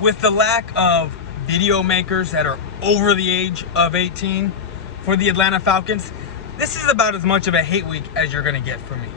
with the lack of video makers that are over the age of 18 for the Atlanta Falcons, this is about as much of a hate week as you're going to get from me.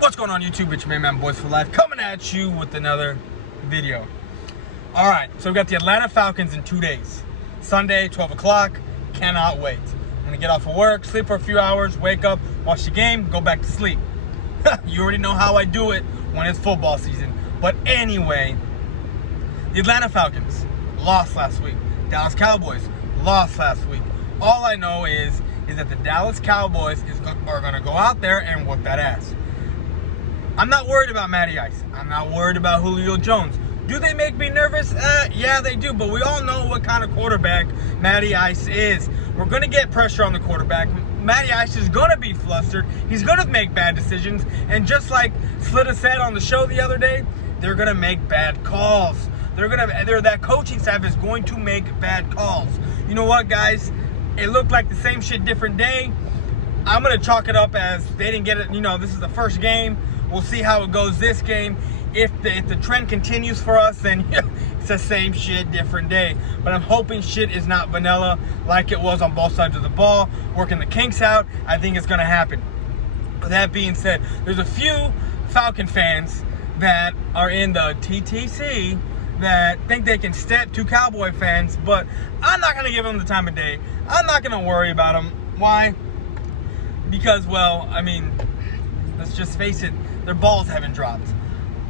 What's going on YouTube? It's your man Boys for Life coming at you with another video. Alright, so we've got the Atlanta Falcons in 2 days. Sunday, 12 o'clock. Cannot wait. I'm going to get off of work, sleep for a few hours, wake up, watch the game, go back to sleep. You already know how I do it when it's football season. But anyway, the Atlanta Falcons lost last week. Dallas Cowboys lost last week. All I know is that the Dallas Cowboys are going to go out there and whoop that ass. I'm not worried about Matty Ice. I'm not worried about Julio Jones. Do they make me nervous? Yeah, they do. But we all know what kind of quarterback Matty Ice is. We're going to get pressure on the quarterback. Matty Ice is going to be flustered. He's going to make bad decisions. And just like Slita said on the show the other day, they're going to make bad calls. That coaching staff is going to make bad calls. You know what, guys? It looked like the same shit, different day. I'm going to chalk it up as they didn't get it. You know, this is the first game. We'll see how it goes this game. If the trend continues for us, then it's the same shit, different day. But I'm hoping shit is not vanilla like it was on both sides of the ball. Working the kinks out, I think it's going to happen. With that being said, there's a few Falcon fans that are in the TTC that think they can step to Cowboy fans, but I'm not going to give them the time of day. I'm not going to worry about them. Why? Because, well, I mean, let's just face it, their balls haven't dropped.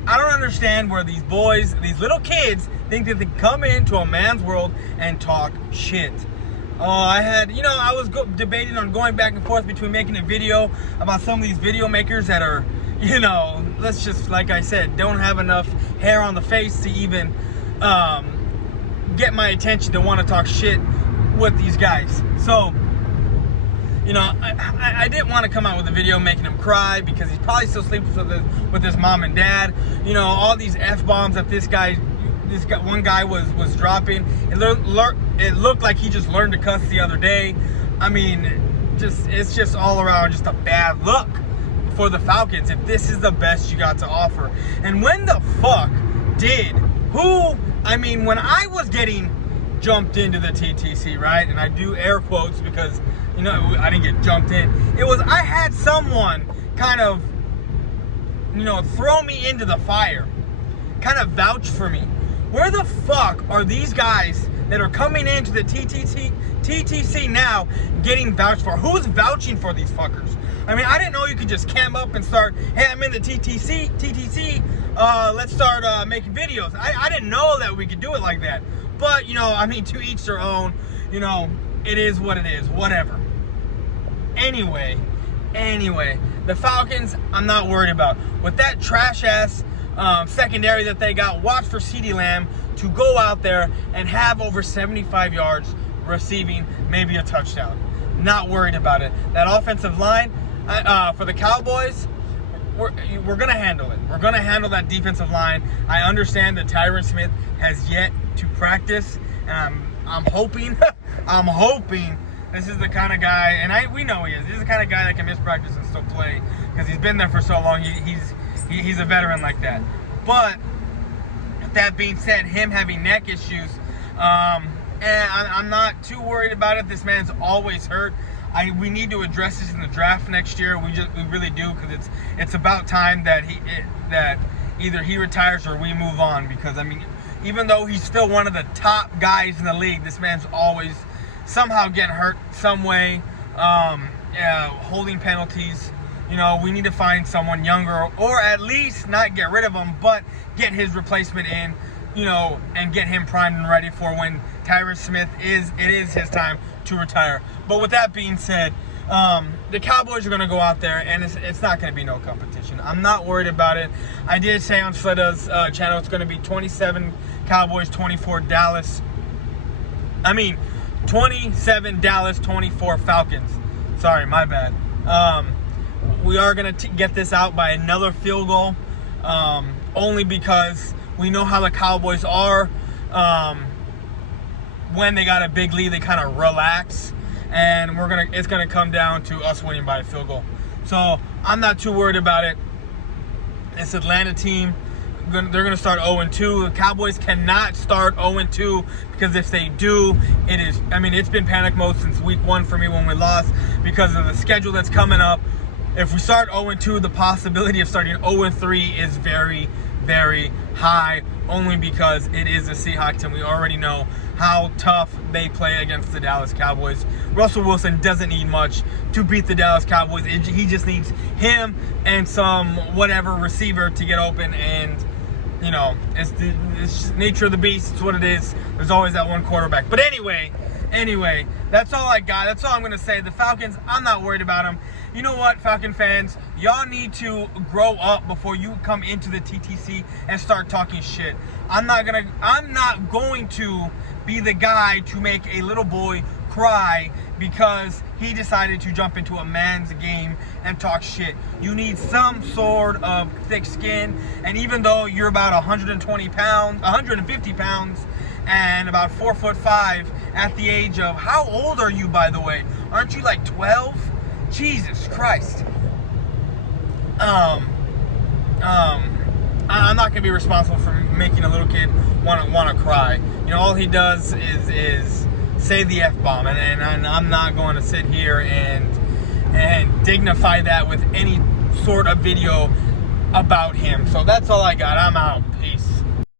I don't understand where these boys, these little kids, think that they can come into a man's world and talk shit. I was debating on going back and forth between making a video about some of these video makers that are, let's just, like I said, don't have enough hair on the face to even get my attention to want to talk shit with these guys. So, I didn't want to come out with a video making him cry because he's probably still sleeping with his mom and dad. All these F-bombs that this one guy was dropping. It looked like he just learned to cuss the other day. I mean, it's just all around just a bad look for the Falcons if this is the best you got to offer. And when the fuck when I was getting jumped into the TTC, right? And I do air quotes because I didn't get jumped in. I had someone kind of, throw me into the fire, kind of vouch for me. Where the fuck are these guys that are coming into the TTC now getting vouched for? Who's vouching for these fuckers? I mean, I didn't know you could just cam up and start, hey, I'm in the TTC, let's start making videos. I didn't know that we could do it like that. But, to each their own, it is what it is, whatever. Anyway, the Falcons, I'm not worried about. With that trash-ass secondary that they got, watch for CeeDee Lamb to go out there and have over 75 yards receiving, maybe a touchdown. Not worried about it. That offensive line, for the Cowboys, we're going to handle it. We're going to handle that defensive line. I understand that Tyron Smith has yet to practice, and I'm hoping this is the kind of guy, and we know he is. This is the kind of guy that can miss practice and still play because he's been there for so long. He's a veteran like that. But with that being said, him having neck issues, and I'm not too worried about it. This man's always hurt. We need to address this in the draft next year. We really do, because it's about time that either he retires or we move on. Because even though he's still one of the top guys in the league, this man's always somehow getting hurt some way, holding penalties. We need to find someone younger, or at least not get rid of him, but get his replacement in, and get him primed and ready for when Tyron Smith is his time to retire. But with that being said, the Cowboys are going to go out there, and it's not going to be no competition. I'm not worried about it. I did say on Slita's channel it's going to be 27 Cowboys, 24 Dallas. 27 Dallas, 24 Falcons. Sorry, my bad. we are going to get this out by another field goal, only because we know how the Cowboys are. When they got a big lead, they kind of relax, and it's gonna come down to us winning by a field goal. So I'm not too worried about it. This Atlanta team, they're gonna start 0-2. The Cowboys cannot start 0-2, because if they do, it's been panic mode since week 1 for me when we lost, because of the schedule that's coming up. If we start 0-2, the possibility of starting 0-3 is very, very high, only because it is a Seahawks team. We already know how tough they play against the Dallas Cowboys. Russell Wilson doesn't need much to beat the Dallas Cowboys. He just needs him and some whatever receiver to get open, and it's just nature of the beast. It's what it is. There's always that one quarterback. But anyway, that's all I got. That's all I'm going to say. The Falcons, I'm not worried about them. You know what, Falcon fans? Y'all need to grow up before you come into the TTC and start talking shit. I'm not going to be the guy to make a little boy cry because he decided to jump into a man's game and talk shit. You need some sort of thick skin, and even though you're about 150 pounds, and about 4'5" at the age of, how old are you, by the way? Aren't you like 12? Jesus Christ. I'm not gonna be responsible for making a little kid wanna cry. All he does is say the F-bomb, and I'm not going to sit here and dignify that with any sort of video about him. So that's all I got. I'm out.